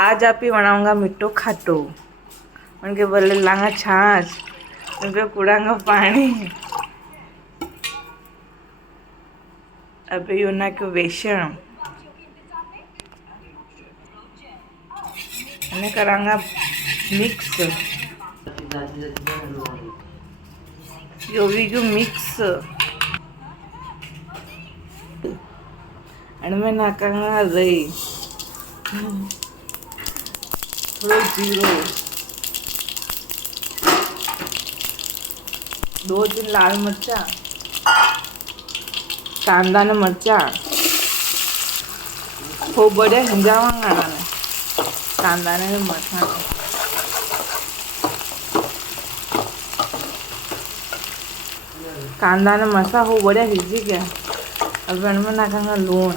आज आप ही बनाऊंगा मिट्टो खाटो उनके बोले लांगा छाछ उनके कुड़ांगा पानी अभी उनके वेषण અને કરાંગા મિક્સ યોવી મિક્સ અને મેં નાખાંગા દહીં થોડો જીરો 2-3 लाल मरचा कांदा ने मरचा खूब बढ़िया हिंजावांगा ने कांदा ने मरचा कांदा ने मरचा खूब बढ़िया हिंजी गया अब इनमें नाखांगा लूण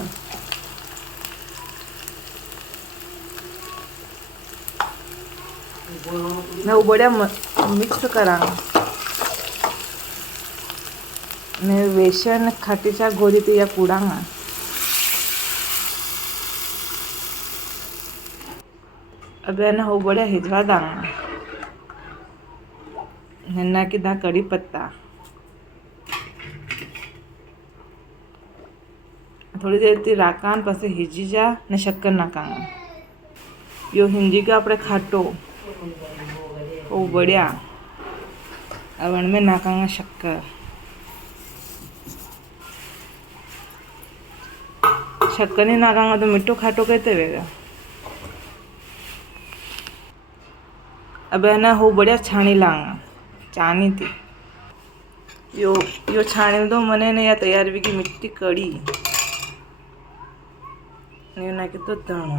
ने वो बढ़िया मिक्स करांगा ने बेसन खट्टी शाक घोली थी या कूड़ांगा अब એને હું બળ્યા હિજવા દાંગા ને નાખી દા કઢી પત્તા થોડી દેરથી રાકાન પછી હિજી જા ને શક્કર નાખાંગા યો હિંજી ગયો આપણે ખાટો બહુ બળ્યા હવે એમાં નાખાંગા શક્કર शक्कर नहीं नाखांगा तो मिट्टो खाटो कहते वेगा अब है ना हो बढ़िया छानी लांगा चानी थी यो छाने दो मने ने या तैयार भी की मिट्टी कड़ी ना कि तो धणो